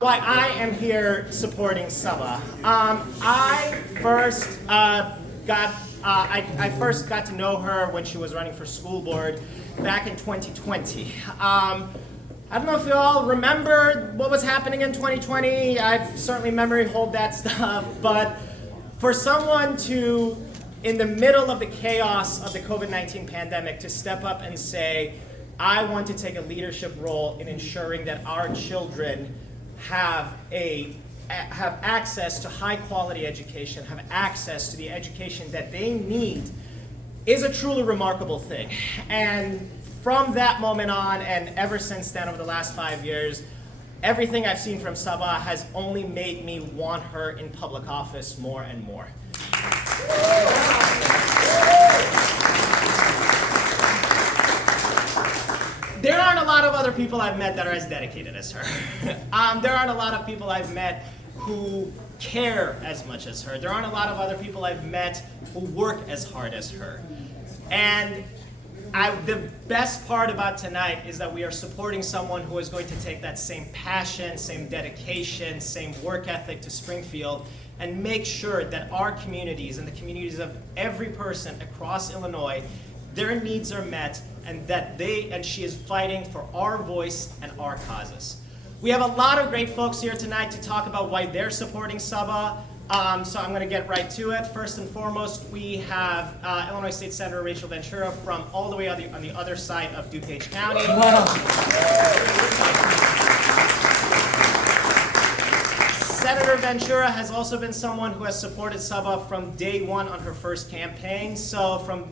Why I am here supporting Saba. I first got to know her when she was running for school board back in 2020. I don't know if you all remember what was happening in 2020. I've certainly memory hold that stuff, but for someone to, in the middle of the chaos of the COVID-19 pandemic, to step up and say, I want to take a leadership role in ensuring that our children have access to high quality education, have access to the education that they need, is a truly remarkable thing. And from that moment on, and ever since then, over the last 5 years, everything I've seen from Saba has only made me want her in public office more and more. There aren't a lot of other people I've met that are as dedicated as her. There aren't a lot of people I've met who care as much as her. There aren't a lot of other people I've met who work as hard as her. And the best part about tonight is that we are supporting someone who is going to take that same passion, same dedication, same work ethic to Springfield and make sure that our communities and the communities of every person across Illinois, their needs are met, and that she is fighting for our voice and our causes. We have a lot of great folks here tonight to talk about why they're supporting Saba. So I'm going to get right to it. First and foremost, we have Illinois State Senator Rachel Ventura from all the way on the other side of DuPage County. Wow. Senator Ventura has also been someone who has supported Saba from day one on her first campaign. So from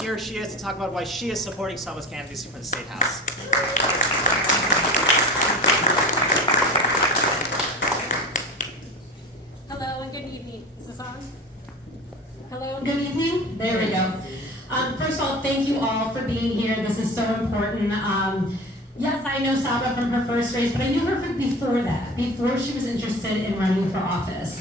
here she is to talk about why she is supporting Saba's candidacy for the State House. Hello and good evening. Is this on? Hello and Good evening. There we go. First of all, thank you all for being here. This is so important. Yes, I know Saba from her first race, but I knew her from before that, before she was interested in running for office.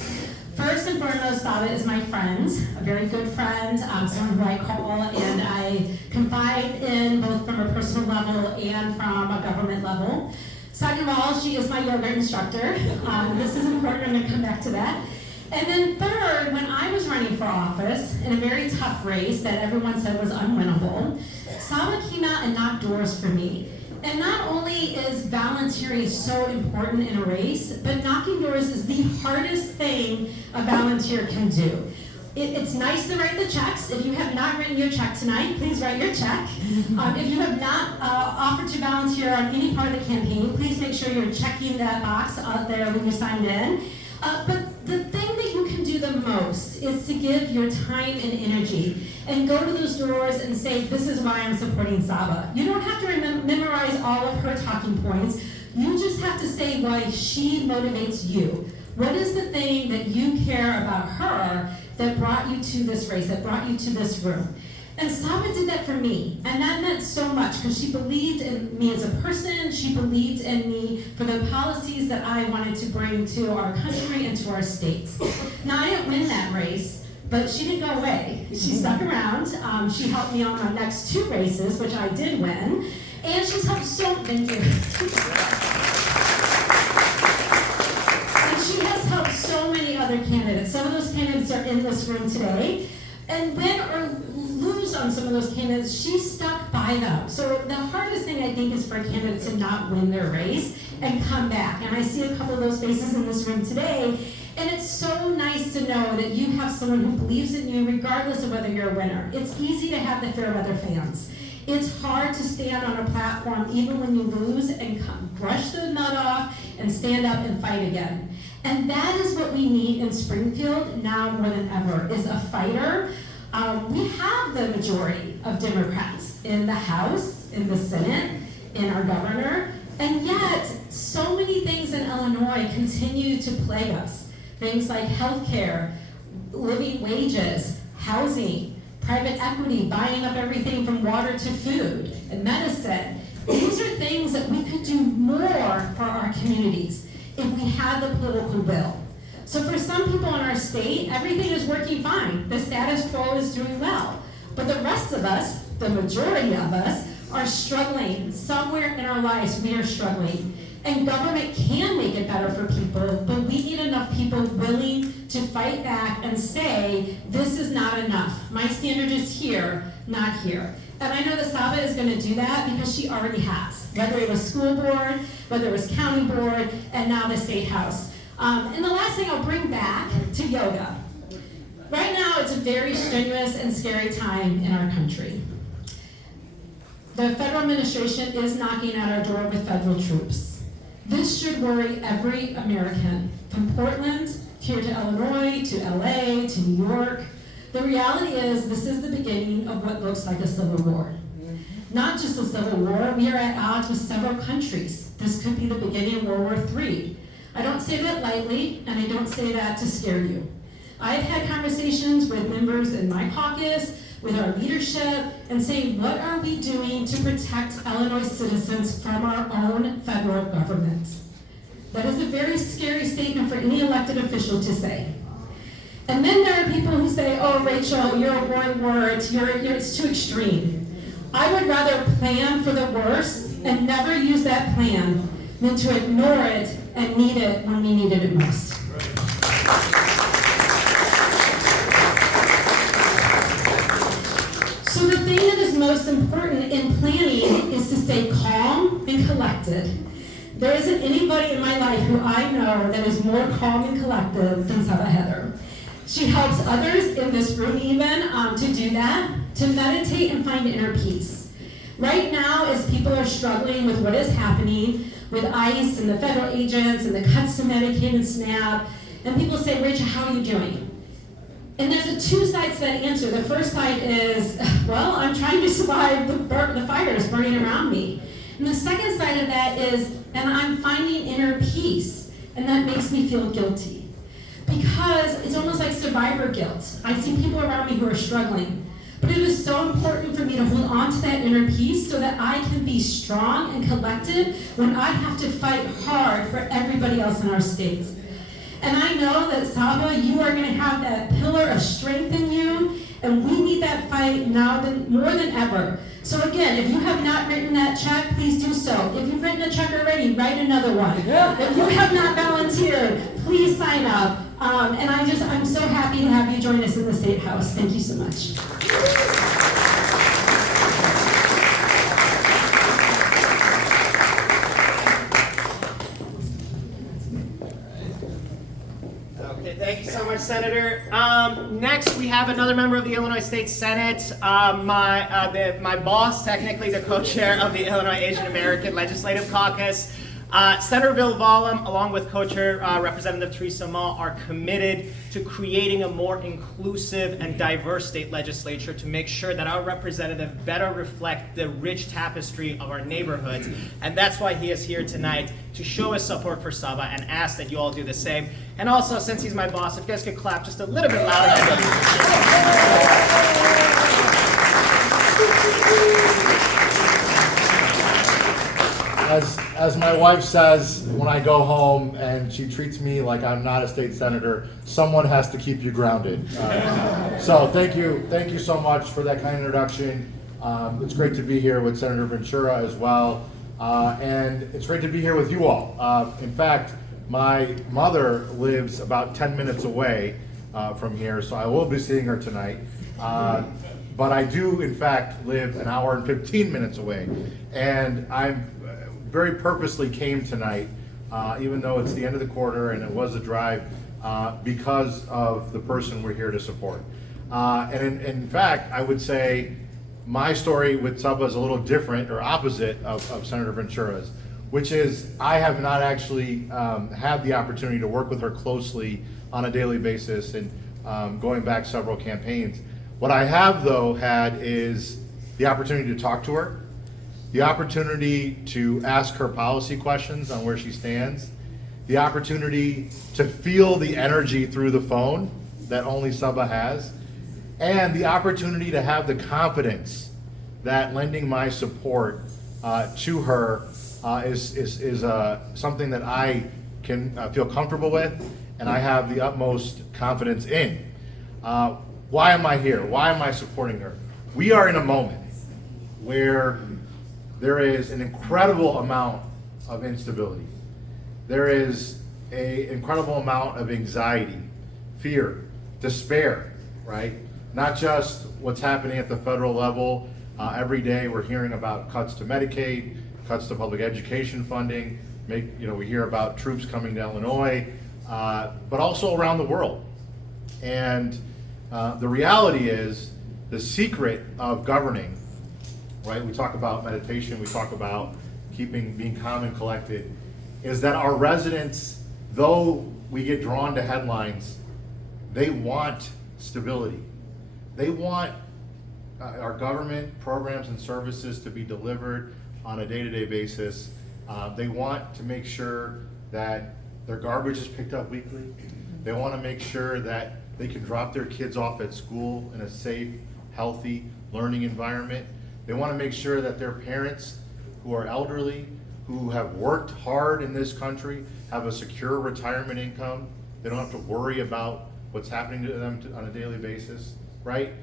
First and foremost, Saba is my friend, a very good friend, someone who I call and I confide in both from a personal level and from a government level. Second of all, she is my yoga instructor. This is important, I'm going to come back to that. And then third, when I was running for office in a very tough race that everyone said was unwinnable, Saba came out and knocked doors for me. And not only is volunteering so important in a race, but knocking doors is the hardest thing a volunteer can do. It's nice to write the checks. If you have not written your check tonight, please write your check. If you have not offered to volunteer on any part of the campaign, please make sure you're checking that box out there when you signed in. But the thing that you can do the most is to give your time and energy and go to those doors and say, this is why I'm supporting Saba. You don't have to memorize all of her talking points. You just have to say why she motivates you. What is the thing that you care about her that brought you to this race, that brought you to this room? And Saba did that for me, and that meant so much because she believed in me as a person, she believed in me for the policies that I wanted to bring to our country and to our states. Now, I didn't win that race, but she didn't go away. She stuck around. She helped me on my next 2 races, which I did win, and she's helped so, thank you. And she has helped so many other candidates. Some of those candidates are in this room today, and win or lose on some of those candidates, she stuck by them. So the hardest thing I think is for a candidate to not win their race and come back. And I see a couple of those faces in this room today, and it's so nice to know that you have someone who believes in you regardless of whether you're a winner. It's easy to have the fair weather fans. It's hard to stand on a platform even when you lose and brush the mud off and stand up and fight again. And that is what we need in Springfield now more than ever, is a fighter. We have the majority of Democrats in the House, in the Senate, in our governor, and yet so many things in Illinois continue to plague us. Things like healthcare, living wages, housing, private equity, buying up everything from water to food and medicine. These are things that we could do more for our communities if we had the political will. So for some people in our state, everything is working fine. The status quo is doing well. But the rest of us, the majority of us, are struggling. Somewhere in our lives, we are struggling. And government can make it better for people, but we need enough people willing to fight back and say, this is not enough. My standard is here, not here. And I know that Saba is going to do that because she already has, whether it was school board, whether it was county board, and now the state house. And the last thing I'll bring back to yoga. Right now, it's a very strenuous and scary time in our country. The federal administration is knocking at our door with federal troops. This should worry every American, from Portland here to Illinois, to LA, to New York. The reality is this is the beginning of what looks like a civil war. Not just a civil war, we are at odds with several countries. This could be the beginning of World War III. I don't say that lightly, and I don't say that to scare you. I've had conversations with members in my caucus, with our leadership, and saying, what are we doing to protect Illinois citizens from our own federal government? That is a very scary statement for any elected official to say. And then there are people who say, oh, Rachel, you're a warrior, it's too extreme. I would rather plan for the worst and never use that plan than to ignore it and need it when we needed it most. So the thing that is most important in planning is to stay calm and collected. There isn't anybody in my life who I know that is more calm and collected than Saba Haider. She helps others in this room even to do that, to meditate and find inner peace. Right now, as people are struggling with what is happening with ICE and the federal agents and the cuts to Medicaid and SNAP, and people say, Rachel, how are you doing? And there's two sides to that answer. The first side is, well, I'm trying to survive the fires burning around me. And the second side of that is, and I'm finding inner peace, and that makes me feel guilty. Because it's almost like survivor guilt. I see people around me who are struggling. But it is so important for me to hold on to that inner peace so that I can be strong and collected when I have to fight hard for everybody else in our states. And I know that, Saba, you are going to have that pillar of strength in you, and we need that fight now more than ever. So again, if you have not written that check, please do so. If you've written a check already, write another one. If you have not volunteered, please sign up. And I'm so happy to have you join us in the State House. Thank you so much. Okay, thank you so much, Senator. Next, we have another member of the Illinois State Senate, my boss, technically the co-chair of the Illinois Asian American Legislative Caucus. Senator Bill Vollum, along with co-chair Representative Teresa Ma, are committed to creating a more inclusive and diverse state legislature to make sure that our representatives better reflect the rich tapestry of our neighborhoods. And that's why he is here tonight, to show his support for Saba and ask that you all do the same. And also, since he's my boss, if you guys could clap just a little bit louder. As my wife says when I go home and she treats me like I'm not a state senator, someone has to keep you grounded. So thank you so much for that kind introduction. It's great to be here with Senator Ventura as well. And it's great to be here with you all. In fact, my mother lives about 10 minutes away from here, so I will be seeing her tonight. But I do, in fact, live an hour and 15 minutes away. And I'm very purposely came tonight, even though it's the end of the quarter and it was a drive, because of the person we're here to support. And in fact, I would say my story with Saba is a little different or opposite of Senator Ventura's, which is I have not actually had the opportunity to work with her closely on a daily basis and going back several campaigns. What I have, though, had is the opportunity to talk to her, the opportunity to ask her policy questions on where she stands, the opportunity to feel the energy through the phone that only Saba has, and the opportunity to have the confidence that lending my support to her is something that I can feel comfortable with and I have the utmost confidence in. Why am I here? Why am I supporting her? We are in a moment where there is an incredible amount of instability. there is an incredible amount of anxiety, fear, despair, right? Not just what's happening at the federal level. Every day we're hearing about cuts to Medicaid, cuts to public education funding. We hear about troops coming to Illinois, but also around the world. And the reality is, the secret of governing, right? We talk about meditation, we talk about being calm and collected, is that our residents, though we get drawn to headlines, they want stability. They want our government programs and services to be delivered on a day-to-day basis. They want to make sure that their garbage is picked up weekly. They want to make sure that they can drop their kids off at school in a safe, healthy learning environment. They want to make sure that their parents who are elderly, who have worked hard in this country, have a secure retirement income. They don't have to worry about what's happening to them on a daily basis, right?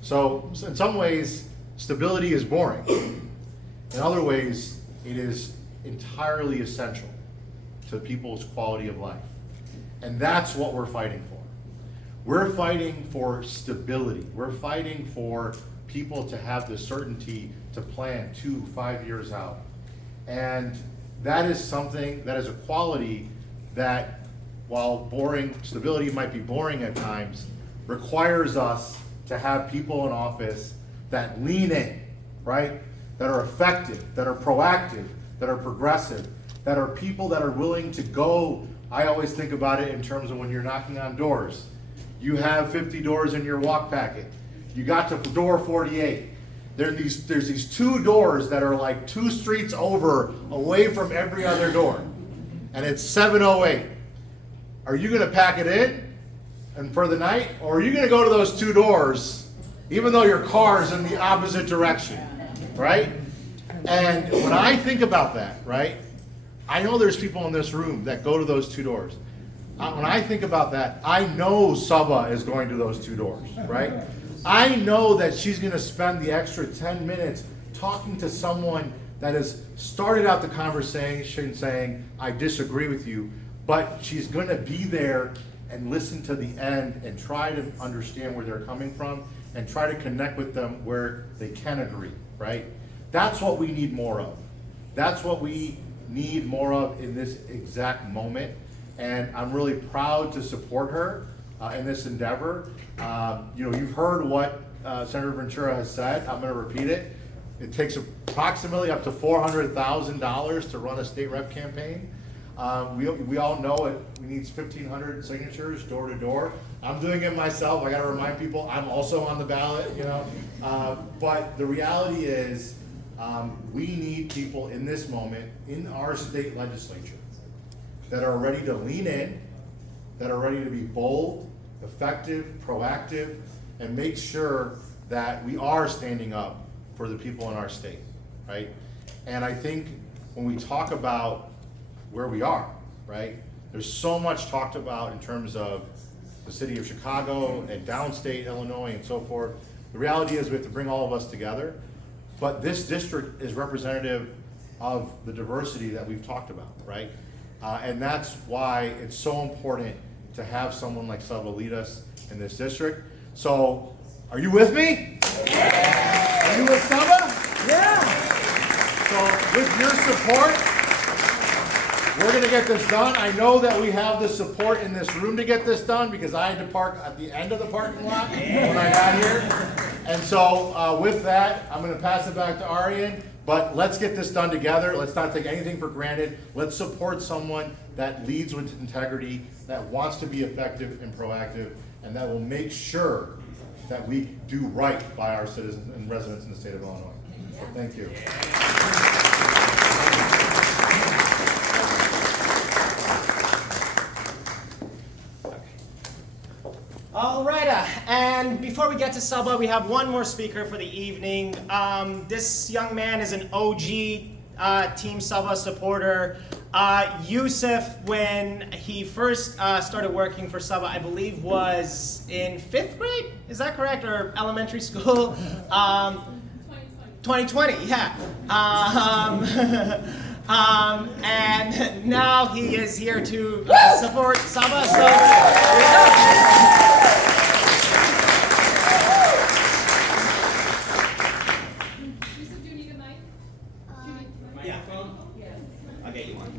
So in some ways, stability is boring. In other ways, it is entirely essential to people's quality of life. And that's what we're fighting for. We're fighting for stability. We're fighting for people to have the certainty to plan 2-5 years out. And that is something, that is a quality that, while boring, stability might be boring at times, requires us to have people in office that lean in, right? That are effective, that are proactive, that are progressive, that are people that are willing to go. I always think about it in terms of when you're knocking on doors. You have 50 doors in your walk packet. You got to door 48. There's these 2 doors that are like 2 streets over, away from every other door. And it's 7:08. Are you gonna pack it in and for the night? Or are you gonna go to those 2 doors, even though your car's in the opposite direction, right? And when I think about that, right, I know there's people in this room that go to those 2 doors. When I think about that, I know Saba is going to those 2 doors, right? I know that she's going to spend the extra 10 minutes talking to someone that has started out the conversation saying, I disagree with you, but she's going to be there and listen to the end and try to understand where they're coming from and try to connect with them where they can agree, right? That's what we need more of. That's what we need more of in this exact moment. And I'm really proud to support her in this endeavor. You've heard what Senator Ventura has said. I'm going to repeat it. It takes approximately up to $400,000 to run a state rep campaign. We all know it. We need 1,500 signatures door to door. I'm doing it myself. I got to remind people I'm also on the ballot. But the reality is, we need people in this moment in our state legislature that are ready to lean in, that are ready to be bold, effective, proactive, and make sure that we are standing up for the people in our state, right? And I think when we talk about where we are, right, there's so much talked about in terms of the city of Chicago and downstate Illinois and so forth. The reality is we have to bring all of us together, but this district is representative of the diversity that we've talked about, right? And that's why it's so important to have someone like Saba lead us in this district. So, are you with me? Yeah. Are you with Saba? Yeah. So, with your support, we're going to get this done. I know that we have the support in this room to get this done because I had to park at the end of the parking lot when I got here. And so, with that, I'm going to pass it back to Arian. But let's get this done together. Let's not take anything for granted. Let's support someone that leads with integrity, that wants to be effective and proactive, and that will make sure that we do right by our citizens and residents in the state of Illinois. So thank you. All right, and before we get to Saba, we have one more speaker for the evening. This young man is an OG Team Saba supporter. Yusuf, when he first started working for Saba, I believe was in 5th grade, is that correct, or elementary school? 2020, yeah. And now he is here to support Saba. So here we go. Do you need a mic? Yeah. I'll get you one.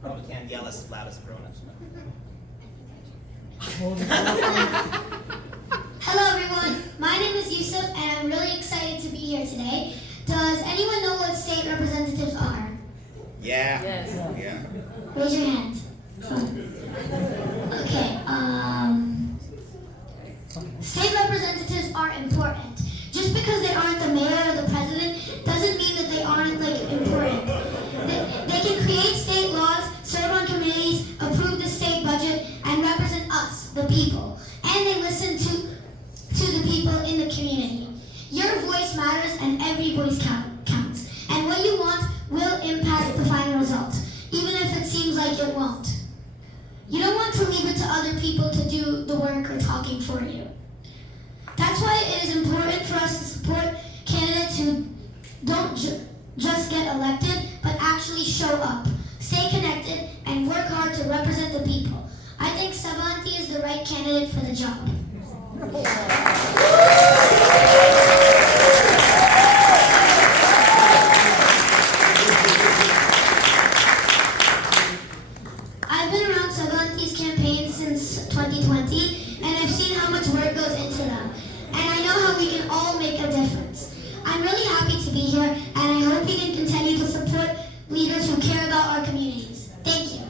Probably can't yell as loud as the grown-ups. Hello everyone, my name is Yusuf and I'm really excited to be here today. Does anyone know what state representatives are? Yeah. Yes. Yeah. Raise your hand. Okay, state representatives are important. Just because they aren't the mayor or the president doesn't mean that they aren't important. They can create state laws, serve on committees, approve the state budget, and represent us, the people. And they listen to the people in the community. Your voice matters and every voice counts. And what you want will impact the final result, even if it seems like it won't. You don't want to leave it to other people to do the work or talking for you. That's why it is important for us to support candidates who don't just get elected, but actually show up, stay connected, and work hard to represent the people. I think Sabanti is the right candidate for the job. I've been around Sabanti's campaign since 2020, and I've seen how much work goes into them. And I know how we can all make a difference. I'm really happy to be here, and I hope we can continue to support leaders who care about our communities. Thank you.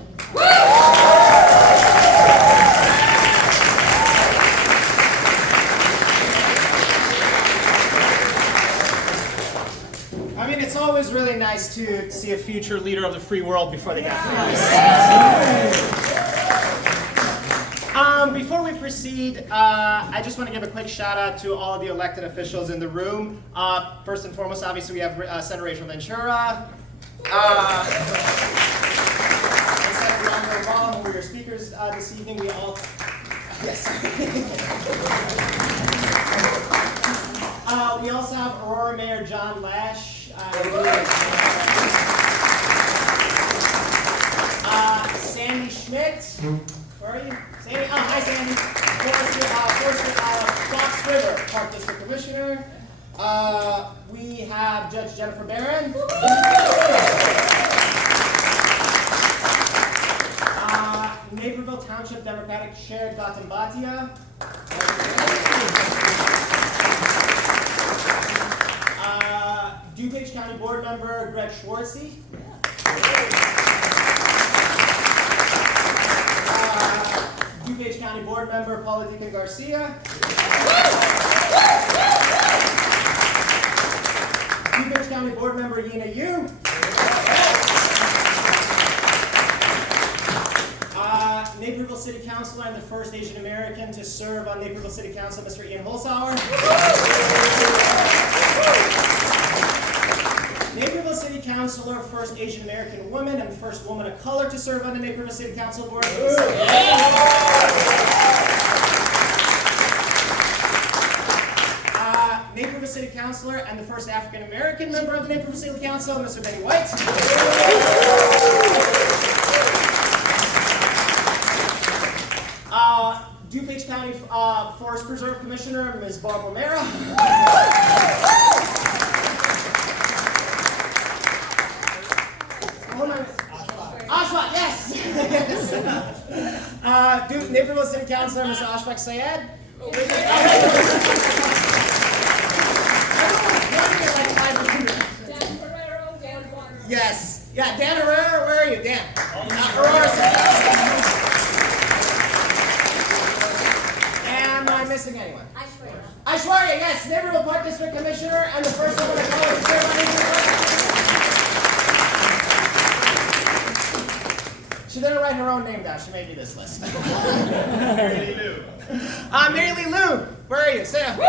I mean, it's always really nice to see a future leader of the free world before they get famous. Before we proceed, I just want to give a quick shout out to all of the elected officials in the room. First and foremost, obviously, we have Senator Rachel Ventura, Senator Ron Obama, who were your speakers this evening. We all, yes. We also have Aurora Mayor John Lash. Sandy Schmidt. Where are you? Sandy? Oh, hi, Sandy. Fox River Park District Commissioner. We have Judge Jennifer Barron. Naperville Township Democratic Chair Gautam Bhatia. DuPage County Board Member Greg Schwartzy. DuPage County Board Member Paula Deacon Garcia. DuPage County Board Member Yina Yu. Naperville City Councilor and the first Asian American to serve on Naperville City Council, Mr. Ian Holzhauer. Naperville City Councilor, first Asian American woman and the first woman of color to serve on the Naperville City Council board. Naperville City Councilor and the first African American member of the Naperville City Council, Mr. Benny White. DuPage County Forest Preserve Commissioner, Ms. Barb O'Mara. Ashfaq, yes! Naperville City Councilor, Mr. Ashfaq Syed. Yes. Yeah, Dan Herrera, where are you, Dan? Am I missing anyone? Aishwarya, yes, Naperville Park District Commissioner and the first woman of color to serve on Naperville Park. She didn't write her own name down. She made me this list. Mary Lee Lou. Mary Lee Lou, where are you? Sarah. What's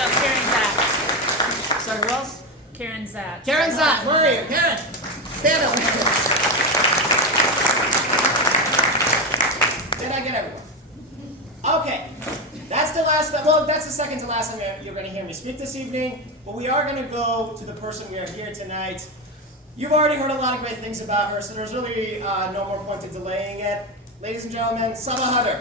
up, Karen Zapp? Sorry, who else? Karen Zapp. Karen Zapp, where are you? Karen, stand up. Did I get everyone? Okay, that's the last. Well, that's the second to last time you're going to hear me speak this evening. but we are going to go to the person we are here tonight. You've already heard a lot of great things about her, so there's really no more point in delaying it. Ladies and gentlemen, Saba Haider.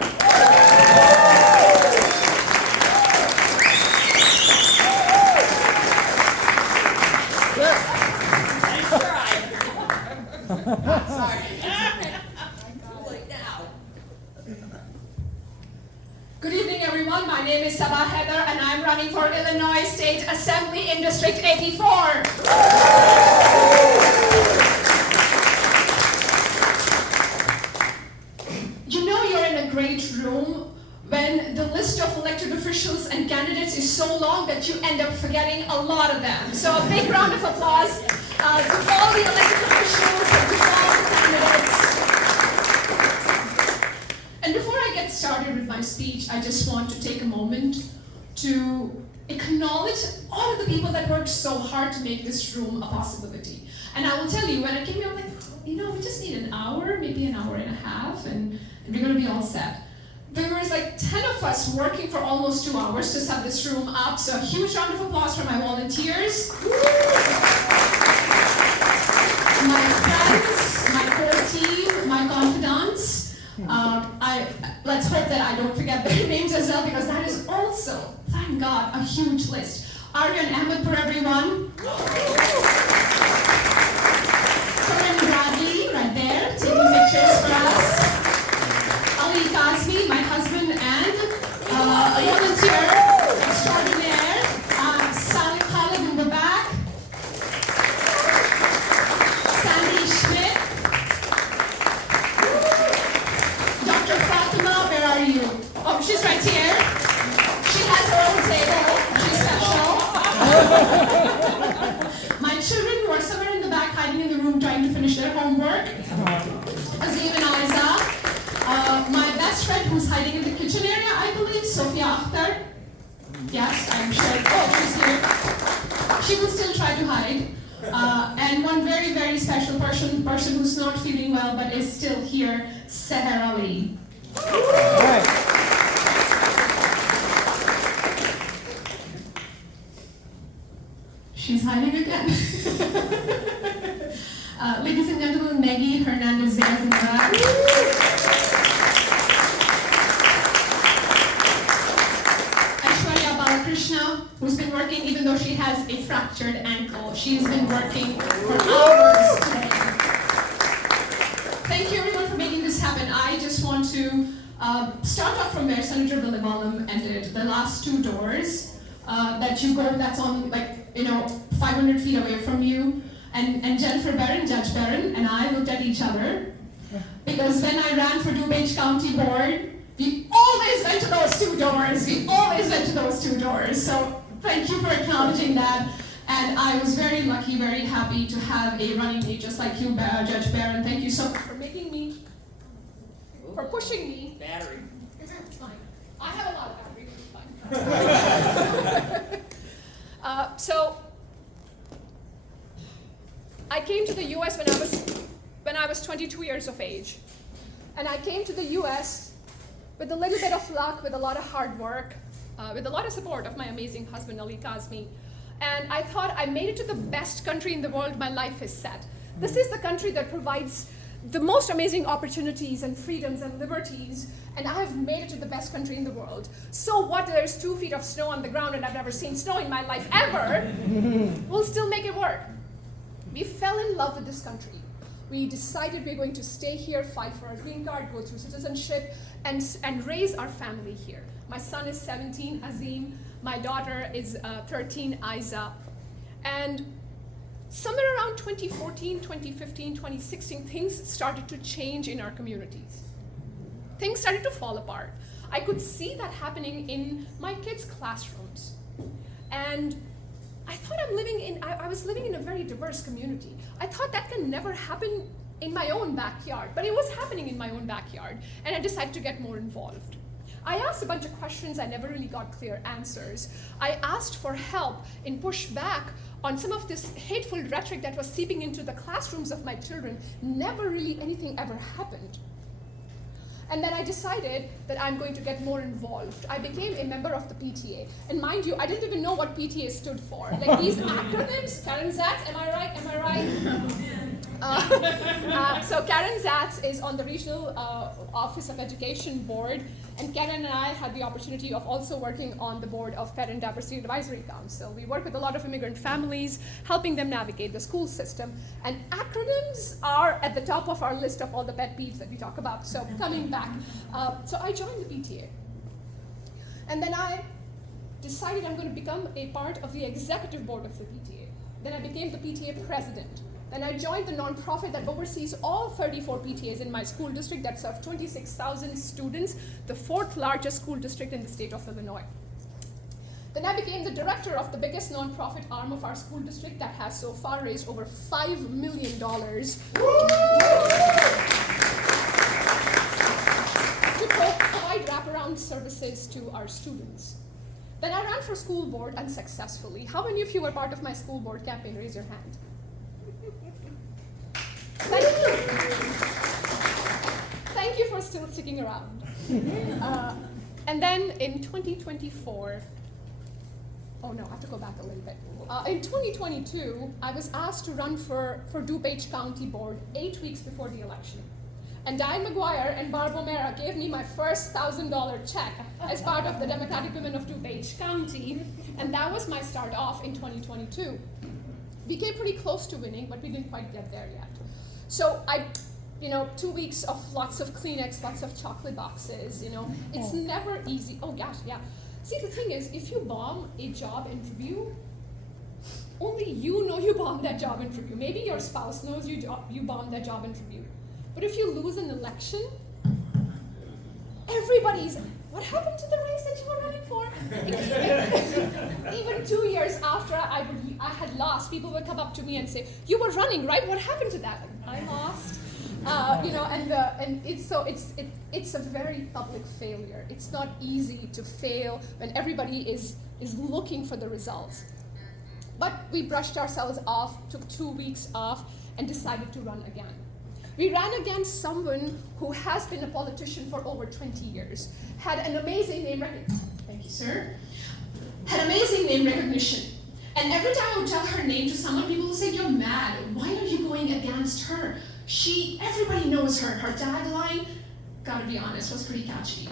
Good evening, everyone. My name is Saba Haider, and I'm running for Illinois State Assembly in District 84. You know you're in a great room when the list of elected officials and candidates is so long that you end up forgetting a lot of them. So a big round of applause to all the elected officials and to all the candidates. And before I get started with my speech, I just want to take a moment to acknowledge all of the people that worked so hard to make this room a possibility. And I will tell you, when I came here, I'm like, you know, we just need an hour, maybe an hour and a half, and we're gonna be all set. There was like 10 of us working for almost 2 hours to set this room up, so a huge round of applause for my volunteers. My friends, my core team, my confidants. Let's hope that I don't forget their names as well, because that is also, thank God, a huge list. Aryan Ahmed for everyone. Corinne Bradley, right there, taking pictures for us. Ali Kazmi, my husband and a volunteer extraordinaire. Sally Khalid in the back. Sandy Schmidt. Dr. Fatima, where are you? Oh, she's right here. She has her own table. She's special. My children who are somewhere in the back hiding in the room trying to finish their homework. Azim and Aiza. My best friend who's hiding in the kitchen area, I believe, Sophia Akhtar. Yes, I'm sure. Oh, she's here. She will still try to hide. And one very, very special person who's not feeling well but is still here, Seher Ali. She's hiding again. Ladies and gentlemen, Maggie Hernandez Zayas in the back. Aishwarya Balakrishna, who's been working even though she has a fractured ankle. She's been working for hours today. Thank you everyone for making this happen. I just want to start off from where Senator Bilibalam ended. The last 2 doors that you go, that's on 500 feet away from you. And Jennifer Barron, Judge Barron, and I looked at each other because when I ran for DuPage County Board, we always went to those 2 doors. We always went to those 2 doors. So thank you for acknowledging that. And I was very lucky, very happy to have a running mate just like you, Judge Barron. Thank you so much for making me, for pushing me. Battery. It's fine. I have a lot of battery, it's fine. So I came to the U.S. when I was 22 years of age. And I came to the U.S. with a little bit of luck, with a lot of hard work, with a lot of support of my amazing husband, Ali Kazmi. And I thought I made it to the best country in the world. My life is set. This is the country that provides the most amazing opportunities and freedoms and liberties, and I have made it to the best country in the world. So what, there's 2 feet of snow on the ground and I've never seen snow in my life ever, we'll still make it work. We fell in love with this country. We decided we're going to stay here, fight for our green card, go through citizenship, and raise our family here. My son is 17, Azim. My daughter is 13, Aiza. And somewhere around 2014, 2015, 2016, things started to change in our communities. Things started to fall apart. I could see that happening in my kids' classrooms. And I thought I was living in a very diverse community. I thought that can never happen in my own backyard, but it was happening in my own backyard, and I decided to get more involved. I asked a bunch of questions, I never really got clear answers. I asked for help in pushback on some of this hateful rhetoric that was seeping into the classrooms of my children. Never really anything ever happened. And then I decided that I'm going to get more involved. I became a member of the PTA. And mind you, I didn't even know what PTA stood for. Like these acronyms, Karen Zatz, am I right? Am I right? So Karen Zatz is on the Regional Office of Education Board, and Karen and I had the opportunity of also working on the board of Parent Diversity Advisory Council. We work with a lot of immigrant families, helping them navigate the school system. And acronyms are at the top of our list of all the pet peeves that we talk about. So coming back, so I joined the PTA. And then I decided I'm going to become a part of the executive board of the PTA. Then I became the PTA president. Then I joined the nonprofit that oversees all 34 PTAs in my school district that serve 26,000 students, the 4th largest school district in the state of Illinois. Then I became the director of the biggest nonprofit arm of our school district that has so far raised over $5 million to provide wraparound services to our students. Then I ran for school board unsuccessfully. How many of you were part of my school board campaign? Raise your hand. Thank you. Thank you for still sticking around. And then in 2024, oh no, I have to go back a little bit. In 2022, I was asked to run for DuPage County Board 8 weeks before the election. And Diane McGuire and Barb O'Mara gave me my first $1,000 check as part of the Democratic Women of DuPage County, and that was my start off in 2022. We came pretty close to winning, but we didn't quite get there yet. So 2 weeks of lots of Kleenex, lots of chocolate boxes, it's never easy. Oh gosh, yeah. See, the thing is, if you bomb a job interview, only you know you bombed that job interview. Maybe your spouse knows you bombed that job interview. But if you lose an election, everybody's, what happened to the race that you were running for? Even 2 years after I had lost, people would come up to me and say, you were running, right? What happened to that? I lost. It's a very public failure. It's not easy to fail when everybody is looking for the results. But we brushed ourselves off, took 2 weeks off, and decided to run again. We ran against someone who has been a politician for over 20 years, had an amazing name recognition. Thank you, sir. Had amazing name recognition. And every time I would tell her name to someone, people would say, you're mad. Why are you going against her? Everybody knows her. Her tagline, gotta be honest, was pretty catchy.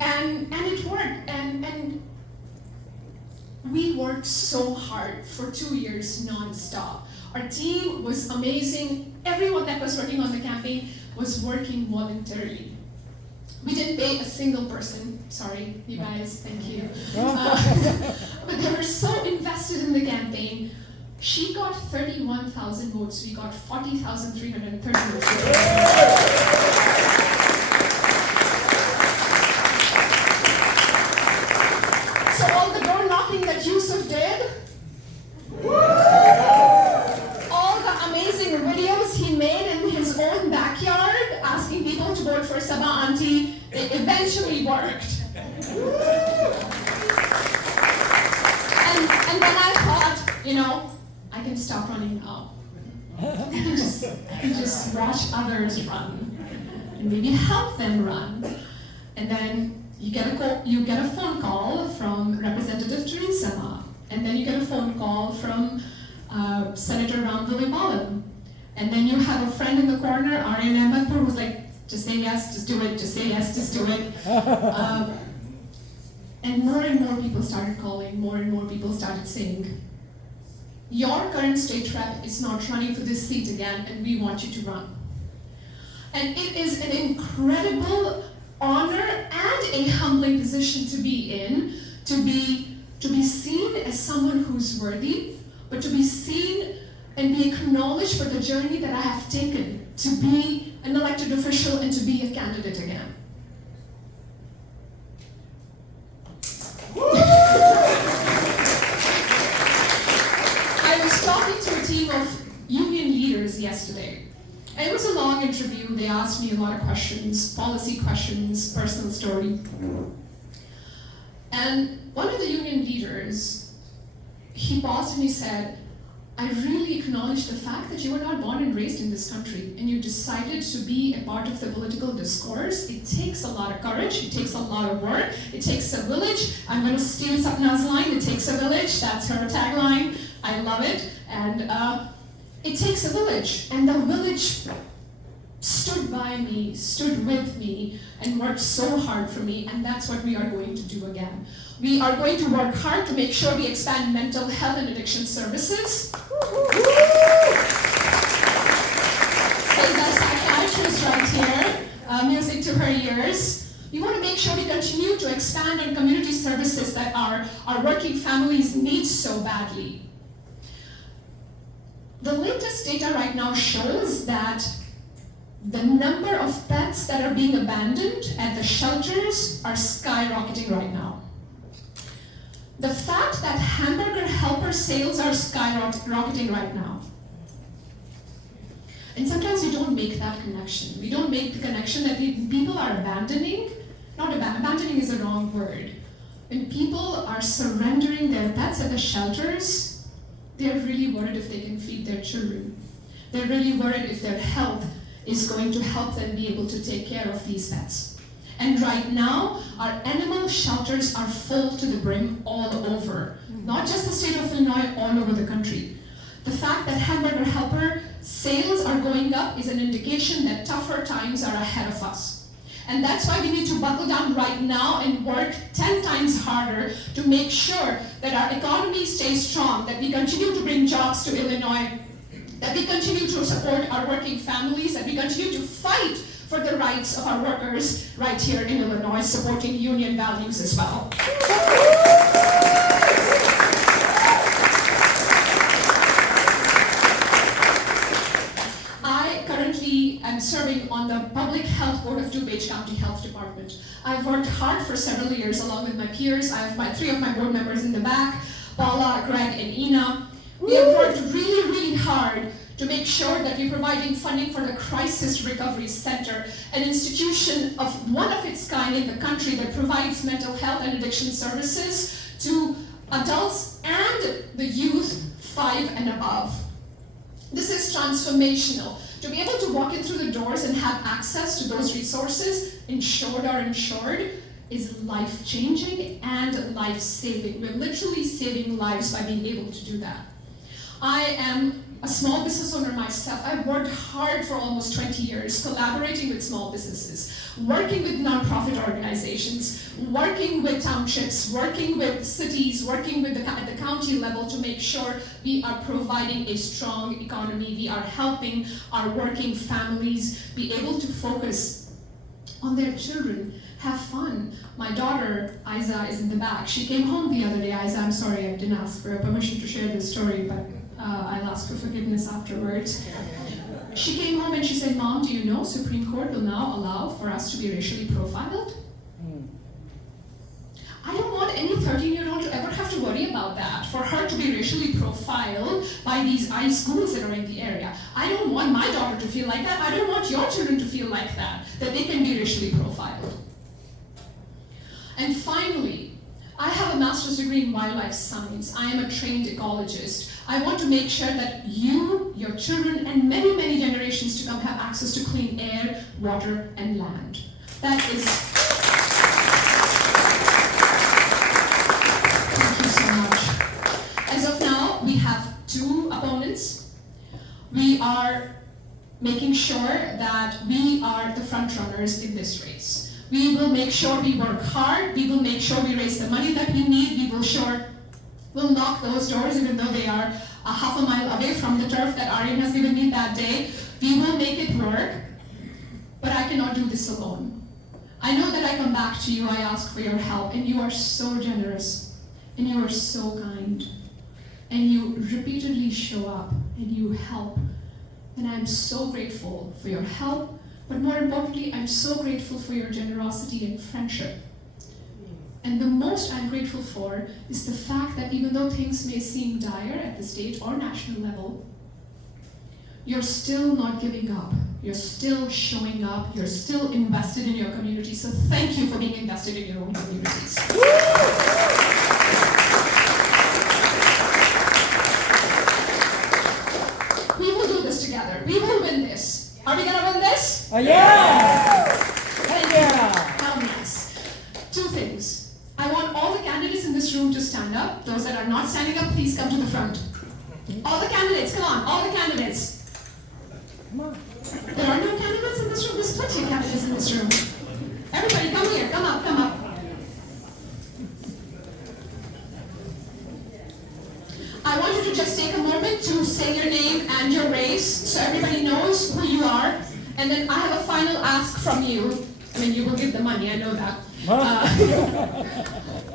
and it worked. And we worked so hard for 2 years nonstop. Our team was amazing. Everyone that was working on the campaign was working voluntarily. We didn't pay a single person. Sorry, you guys, thank you. But they were so invested in the campaign. She got 31,000 votes. We got 40,330 votes. So all the door knocking that Yusuf did, all the amazing videos he made in his own backyard, asking people to vote for Saba Auntie, it eventually worked. And then I thought, I can stop running now. I can just watch others run and maybe help them run. And then you get a phone call from Representative Teresa, and then you get a phone call from Senator Ram Vilipalam. And then you have a friend in the corner, Aryan Ahmedpur, who's like, just say yes, just do it, just say yes, just do it. And more people started calling, more and more people started saying, your current state rep is not running for this seat again, and we want you to run. And it is an incredible honor and a humbling position to be in, to be seen as someone who's worthy, but to be seen and be acknowledged for the journey that I have taken to be an elected official and to be a candidate again. I was talking to a team of union leaders yesterday. And it was a long interview. They asked me a lot of questions, policy questions, personal story. And one of the union leaders, he paused and he said, I really acknowledge the fact that you were not born and raised in this country, and you you decided to be a part of the political discourse, it takes a lot of courage, it takes a lot of work, it takes a village. I'm going to steal Sapna's line, it takes a village, that's her tagline. I love it. And it takes a village, and the village stood by me, stood with me, and worked so hard for me, and that's what we are going to do again. We are going to work hard to make sure we expand mental health and addiction services. Says our psychiatrist right here, music to her ears. We want to make sure we continue to expand on community services that our working families need so badly. The latest data right now shows that the number of pets that are being abandoned at the shelters are skyrocketing right now. The fact that hamburger helper sales are skyrocketing right now. And sometimes we don't make that connection. We don't make the connection that people are abandoning. Abandoning is the wrong word. When people are surrendering their pets at the shelters, they're really worried if they can feed their children. They're really worried if their health is going to help them be able to take care of these pets. And right now, our animal shelters are full to the brim all over. Not just the state of Illinois, all over the country. The fact that hamburger helper sales are going up is an indication that tougher times are ahead of us. And that's why we need to buckle down right now and work 10 times harder to make sure that our economy stays strong, that we continue to bring jobs to Illinois, that we continue to support our working families, that we continue to fight for the rights of our workers right here in Illinois, supporting union values as well. I currently am serving on the Public Health Board of DuPage County Health Department. I've worked hard for several years along with my peers. I have three of my board members in the back, Paula, Greg, and Ina. We have worked really, really hard to make sure that we're providing funding for the Crisis Recovery Center, an institution of one of its kind in the country that provides mental health and addiction services to adults and the youth 5 and above. This is transformational. To be able to walk in through the doors and have access to those resources, insured or insured, is life-changing and life-saving. We're literally saving lives by being able to do that. I am a small business owner myself. I've worked hard for almost 20 years, collaborating with small businesses, working with nonprofit organizations, working with townships, working with cities, working with at the county level to make sure we are providing a strong economy. We are helping our working families be able to focus on their children, have fun. My daughter, Isa, is in the back. She came home the other day. Isa, I'm sorry, I didn't ask for permission to share this story, but I'll ask for forgiveness afterwards. She came home and she said, Mom, do you know Supreme Court will now allow for us to be racially profiled? I don't want any 13-year-old to ever have to worry about that, for her to be racially profiled by these ICE schools that are in the area. I don't want my daughter to feel like that. I don't want your children to feel like that they can be racially profiled. And finally, I have a master's degree in wildlife science. I am a trained ecologist. I want to make sure that you, your children, and many, many generations to come have access to clean air, water, and land. That is... Thank you so much. As of now, we have 2 opponents. We are making sure that we are the front runners in this race. We will make sure we work hard. We will make sure we raise the money that we need. We will we'll knock those doors even though they are a half a mile away from the turf that Aryan has given me that day. We will make it work, but I cannot do this alone. I know that I come back to you, I ask for your help, and you are so generous, and you are so kind, and you repeatedly show up, and you help, and I'm so grateful for your help. But more importantly, I'm so grateful for your generosity and friendship. And the most I'm grateful for is the fact that even though things may seem dire at the state or national level, you're still not giving up. You're still showing up. You're still invested in your community. So thank you for being invested in your own communities. We will do this together. We will win this. Are we gonna Hell yes. Two things. I want all the candidates in this room to stand up. Those that are not standing up, please come to the front. All the candidates, come on, all the candidates. There are no candidates in this room. There's plenty of candidates in this room. Everybody, come here. Come up, come up. I want you to just take a moment to say your name and your race so everybody knows who you are. And then I have a final ask from you. I mean, you will give the money, I know that.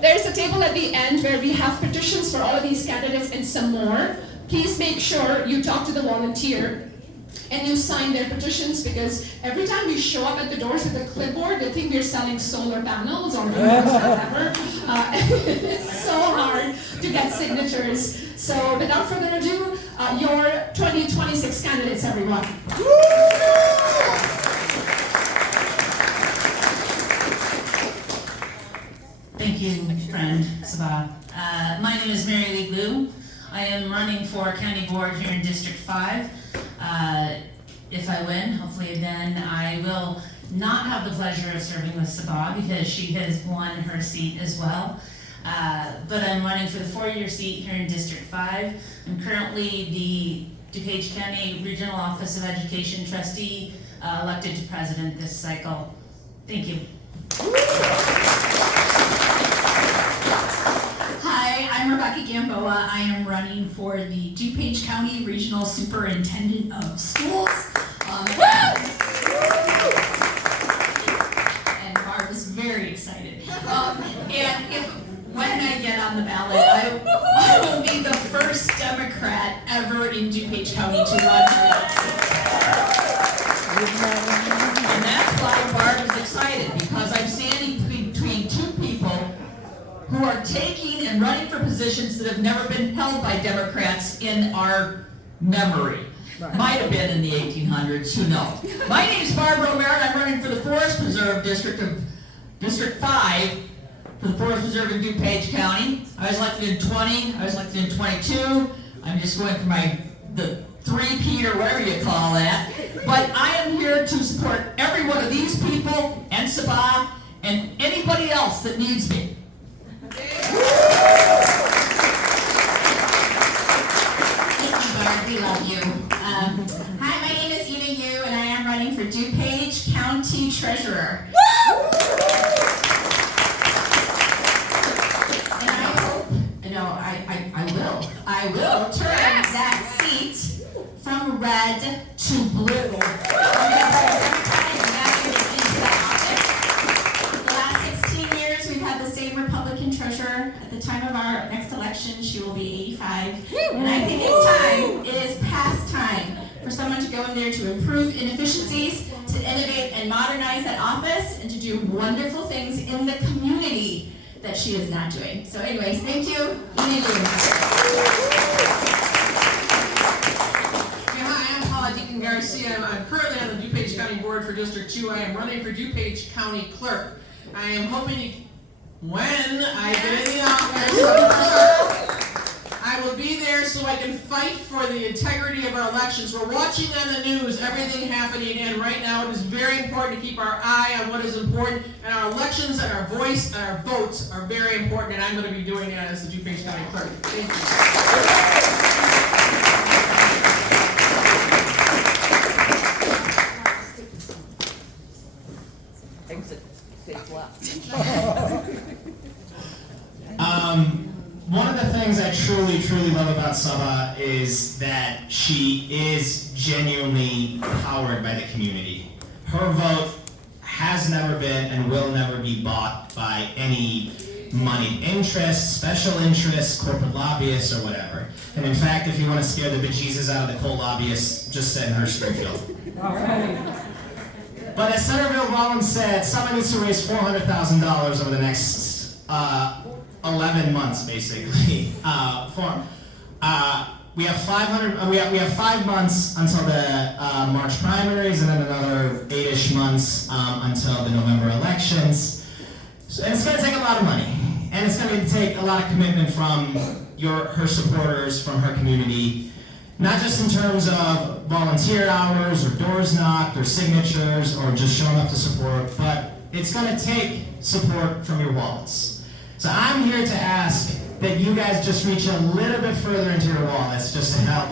There's a table at the end where we have petitions for all of these candidates and some more. Please make sure you talk to the volunteer and you sign their petitions, because every time we show up at the doors with a clipboard, they think we're selling solar panels or whatever. It's so hard to get signatures. So without further ado, your 2026 candidates, everyone. Thank you, friend Saba. My name is Mary Lee Glue. I am running for county board here in District 5. If I win, hopefully then I will not have the pleasure of serving with Saba because she has won her seat as well. But I'm running for the 4-year seat here in District 5. I'm currently the DuPage County Regional Office of Education trustee, elected to president this cycle. Thank you. Hi, I'm Rebecca Gamboa. I am running for the DuPage County Regional Superintendent of Schools. And Barb is very excited. And when I get on the ballot, I will be the first Democrat ever in DuPage County to run for that seat. And that's why Barb is excited, because I'm standing between two people who are taking and running for positions that have never been held by Democrats in our memory. Might have been in the 1800s, who knows? My name's Barbara O'Meara, and I'm running for the Forest Preserve District 5 for the Forest Preserve in DuPage County. I was elected in 20, I was elected in 22. I'm just going for the three-peat or whatever you call that. But I am here to support every one of these people and Saba and anybody else that needs me. Thank you, Barb. We love you. Hi, my name is Ina Yu, and I am running for DuPage County Treasurer. And I hope, I will turn that seat from red to blue. At the time of our next election, she will be 85. And I think it is past time for someone to go in there to improve inefficiencies, to innovate and modernize that office, and to do wonderful things in the community that she is not doing. So anyways, thank you. Hi, I'm Paula Deacon Garcia. I'm currently on the DuPage County Board for District 2. I am running for DuPage County Clerk. I am hoping to, when I get in the office, I will be there so I can fight for the integrity of our elections. We're watching on the news everything happening, and right now it is very important to keep our eye on what is important, and our elections and our voice and our votes are very important, and I'm going to be doing that as the DuPage County Clerk. Thank you. Exit stage left. One of the things I truly, truly love about Saba is that she is genuinely powered by the community. Her vote has never been and will never be bought by any moneyed interests, special interests, corporate lobbyists, or whatever. And in fact, if you want to scare the bejesus out of the coal lobbyists, just send her Springfield. All right. But as Senator Rollins said, Saba needs to raise $400,000 over the next 11 months, basically. We have 5 months until the March primaries, and then another 8-ish months until the November elections. And it's going to take a lot of money, and it's going to take a lot of commitment from her supporters, from her community. Not just in terms of volunteer hours or doors knocked or signatures or just showing up to support, but it's going to take support from your wallets. So I'm here to ask that you guys just reach a little bit further into your wallets just to help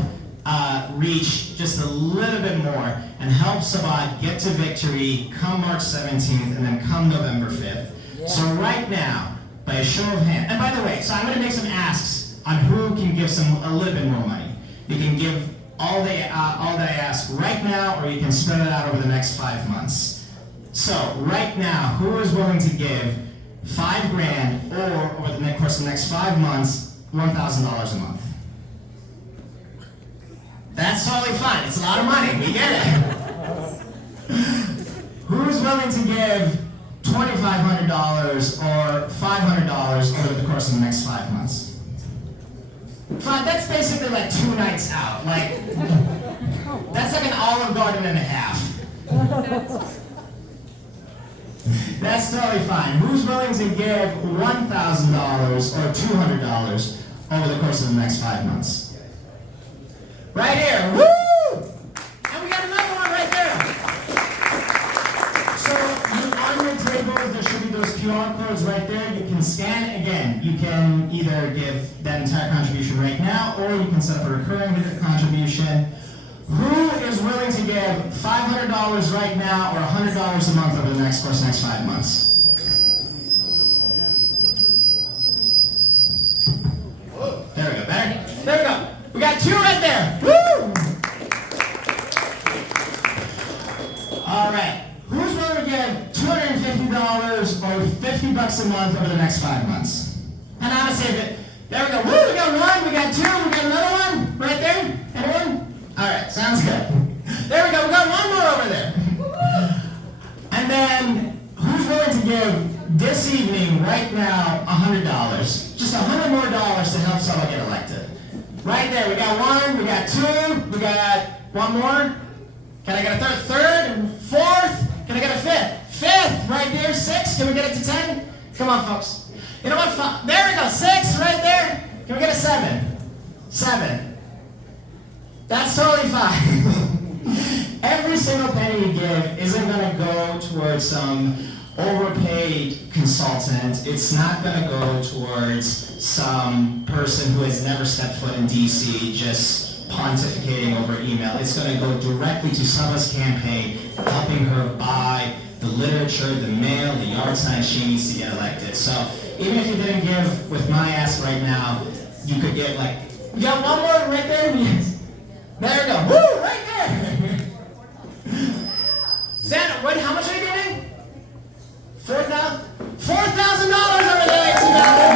reach just a little bit more and help Saba get to victory come March 17th and then come November 5th. Yeah. So right now, by a show of hands, and by the way, so I'm going to make some asks on who can give a little bit more money. You can give all they ask right now, or you can spread it out over the next 5 months. So right now, who is willing to give $5,000 or over the course of the next 5 months, $1,000 a month? That's totally fine. It's a lot of money. We get it. Who's willing to give $2,500 or $500 over the course of the next 5 months? That's basically like 2 nights out. Like, that's like an Olive Garden and a half. That's totally fine. Who's willing to give $1,000 or $200 over the course of the next 5 months? Right here. Woo! And we got another one right there. So on your tables, there should be those QR codes right there. You can scan it again. You can either give that entire contribution right now, or you can set up a recurring contribution. Who is willing to give $500 right now or $100 a month over the next 5 months? There we go. Better? There we go. We got 2 right there. Woo! All right. Who's willing to give $250 or $50 a month over the next 5 months? And honestly, there we go. Woo! We got 1. We got 2. We got another one right there. Anyone? All right. Sounds good. There we go. We got 1 more over there. And then who's willing to give this evening, right now, $100? Just $100 more to help someone get elected. Right there, we got 1, we got 2, we got 1 more. Can I get a third and 4th? Can I get a 5th? Right there, 6. Can we get it to 10? Come on, folks. You know what? There we go, 6 right there. Can we get a 7? 7. That's totally fine. Every single penny you give isn't going to go towards some overpaid consultant. It's not going to go towards some person who has never stepped foot in DC just pontificating over email. It's going to go directly to Saba's campaign, helping her buy the literature, the mail, the yard signs she needs to get elected. So even if you didn't give with my ask right now, you could give like, you got 1 more right there? Yes. There we go. Woo! Right there! Santa, wait, how much are you giving? $4,000 over there, ladies and gentlemen.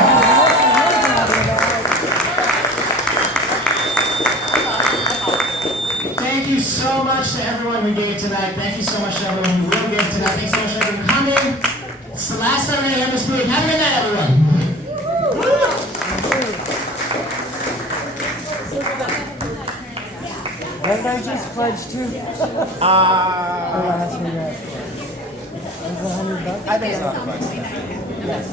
Thank you so much to everyone who gave tonight. Thank you so much to everyone who will give tonight. Thanks so much to everyone coming. It's the last time we're going to have this meeting. Have a good night, everyone. Everybody just pledged too. I think it's not. Yes.